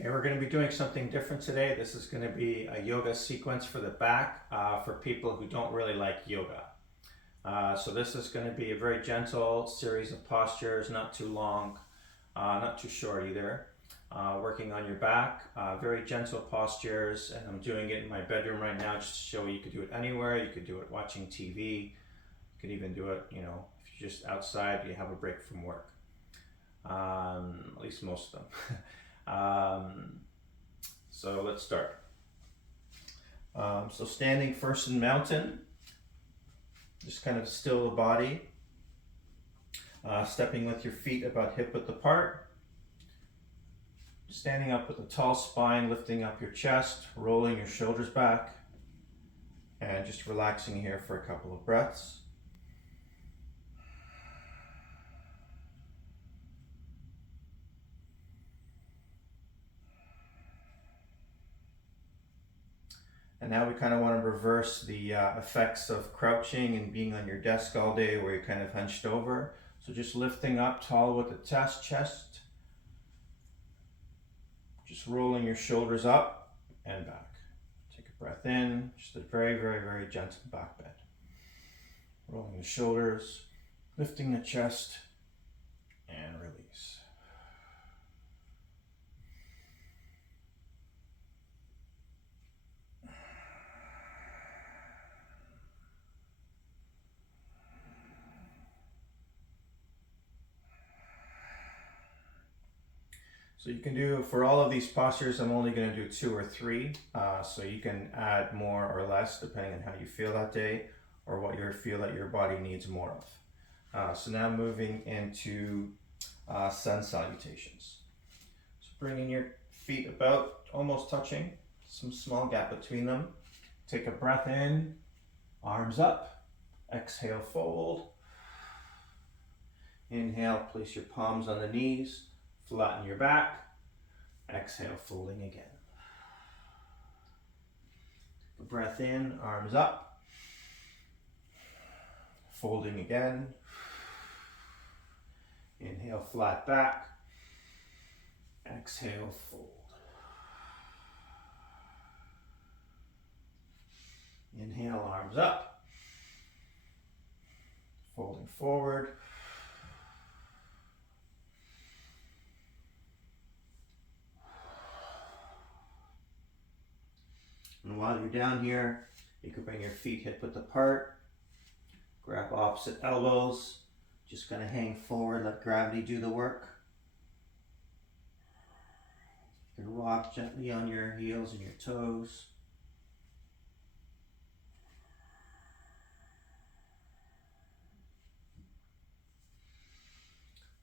Okay, we're going to be doing something different today. This is going to be a yoga sequence for the back for people who don't really like yoga. So this is going to be a very gentle series of postures, not too long, not too short either. Working on your back, very gentle postures, and I'm doing it in my bedroom right now just to show you could do it anywhere. You could do it watching TV. You could even do it, if you're just outside, you have a break from work. At least most of them. So let's start. So standing first in mountain, just kind of still the body, stepping with your feet about hip width apart, standing up with a tall spine, lifting up your chest, rolling your shoulders back, and just relaxing here for a couple of breaths. And now we kind of want to reverse the effects of crouching and being on your desk all day where you're kind of hunched over. So just lifting up tall with the chest, just rolling your shoulders up and back. Take a breath in, just a very, very, very gentle back bend. Rolling the shoulders, lifting the chest, and release. So you can do, for all of these postures, I'm only going to do 2 or 3. So you can add more or less depending on how you feel that day or what you feel that your body needs more of. So now moving into sun salutations. So bringing your feet about, almost touching, some small gap between them. Take a breath in, arms up, exhale, fold. Inhale, place your palms on the knees. Flatten your back. Exhale, folding again. Take a breath in, arms up. Folding again. Inhale, flat back. Exhale, fold. Inhale, arms up. Folding forward. And while you're down here, you can bring your feet hip width apart, grab opposite elbows, just gonna hang forward, let gravity do the work. You can rock gently on your heels and your toes.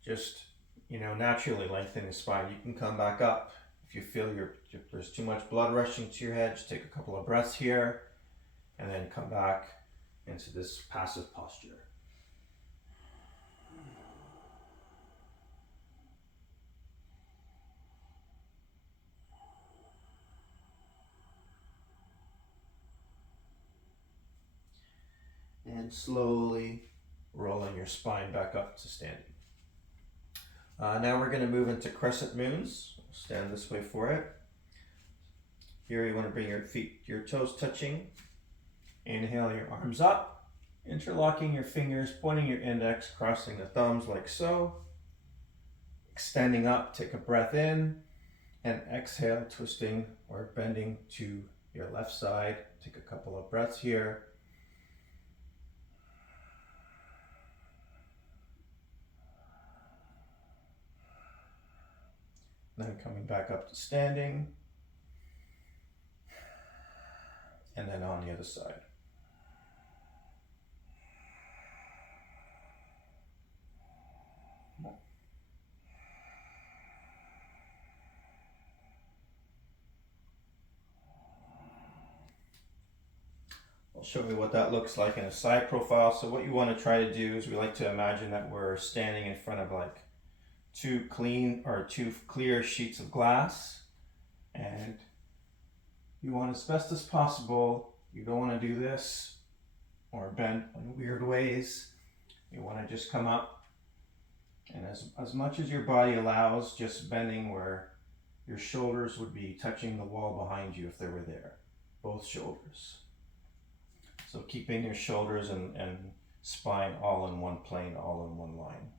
Just, naturally lengthen the spine. You can come back up. If you feel there's too much blood rushing to your head, just take a couple of breaths here and then come back into this passive posture. And slowly rolling your spine back up to standing. Now we're going to move into Crescent Moons. Stand this way for it. Here you want to bring your toes touching. Inhale your arms up, interlocking your fingers, pointing your index, crossing the thumbs like so. Extending up, take a breath in, and exhale, twisting or bending to your left side. Take a couple of breaths here. Then coming back up to standing, and then on the other side. I'll show you what that looks like in a side profile. So what you want to try to do is we like to imagine that we're standing in front of like two clear sheets of glass, and you want, as best as possible, you don't want to do this or bend in weird ways. You want to just come up and as much as your body allows, just bending where your shoulders would be touching the wall behind you if they were there. Both shoulders. So keeping your shoulders and spine all in one plane, all in one line.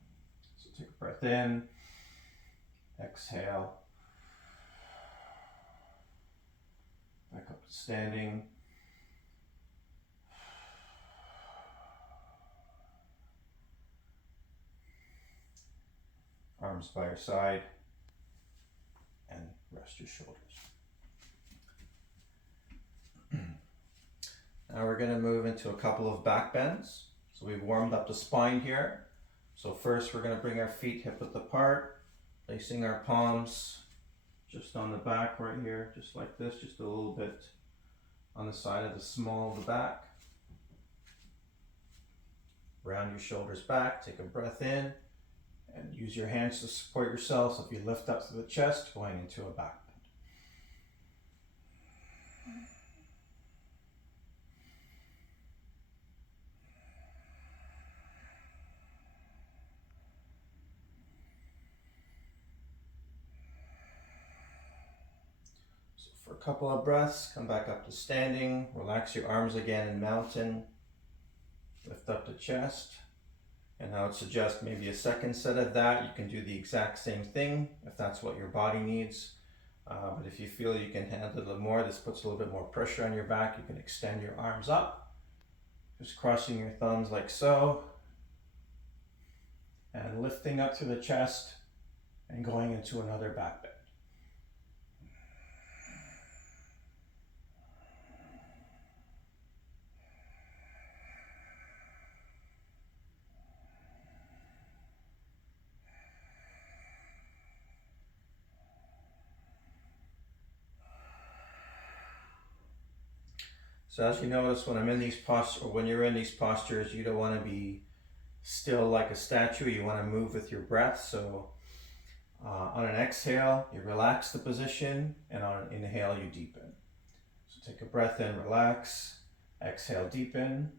So take a breath in, exhale, back up to standing. Arms by your side, and rest your shoulders. Now we're going to move into a couple of back bends. So we've warmed up the spine here. So first we're going to bring our feet hip width apart, placing our palms just on the back right here, just like this, just a little bit on the side of the small of the back. Round your shoulders back, take a breath in, and use your hands to support yourself. So if you lift up to the chest, going into a back bend. So for a couple of breaths, come back up to standing. Relax your arms again in mountain. Lift up the chest. And I would suggest maybe a second set of that. You can do the exact same thing if that's what your body needs. But if you feel you can handle it a little more, this puts a little bit more pressure on your back. You can extend your arms up, just crossing your thumbs like so. And lifting up through the chest and going into another back bend. So as you notice, when I'm in these postures, or when you're in these postures, you don't want to be still like a statue. You want to move with your breath. So on an exhale, you relax the position, and on an inhale, you deepen. So take a breath in, relax, exhale, deepen.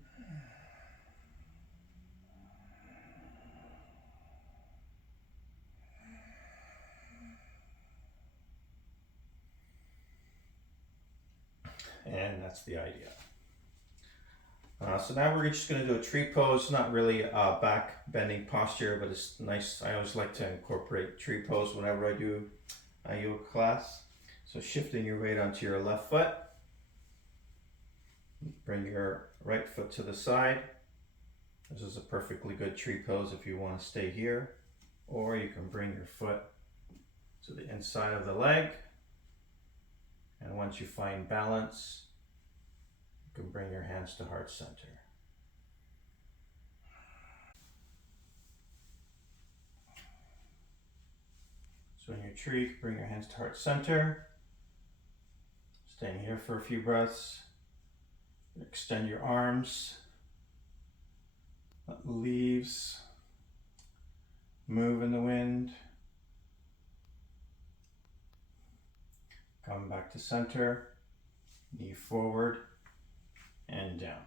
And that's the idea. So now we're just going to do a tree pose. Not really a back bending posture, but it's nice. I always like to incorporate tree pose whenever I do a yoga class. So shifting your weight onto your left foot. Bring your right foot to the side. This is a perfectly good tree pose if you want to stay here. Or you can bring your foot to the inside of the leg. And once you find balance, you can bring your hands to heart center. So in your tree, you can bring your hands to heart center. Staying here for a few breaths. Extend your arms. Let the leaves move in the wind. Come back to center. Knee forward and down.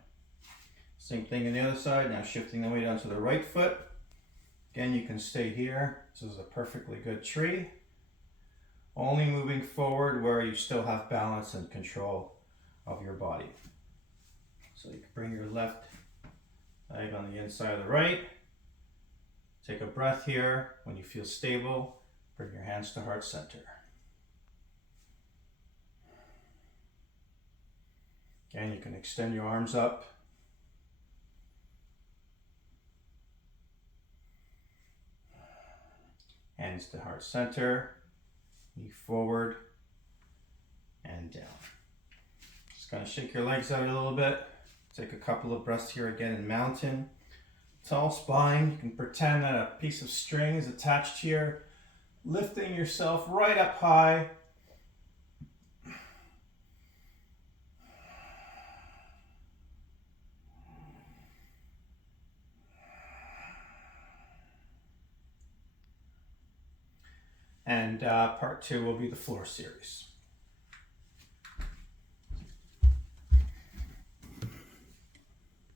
Same thing on the other side. Now shifting the weight onto the right foot. Again, you can stay here. This is a perfectly good tree. Only moving forward where you still have balance and control of your body. So you can bring your left leg on the inside of the right. Take a breath here. When you feel stable, bring your hands to heart center. Again, you can extend your arms up. Hands to heart center, knee forward and down. Just kind of shake your legs out a little bit. Take a couple of breaths here again in mountain. Tall spine. You can pretend that a piece of string is attached here, lifting yourself right up high. And part two will be the floor series.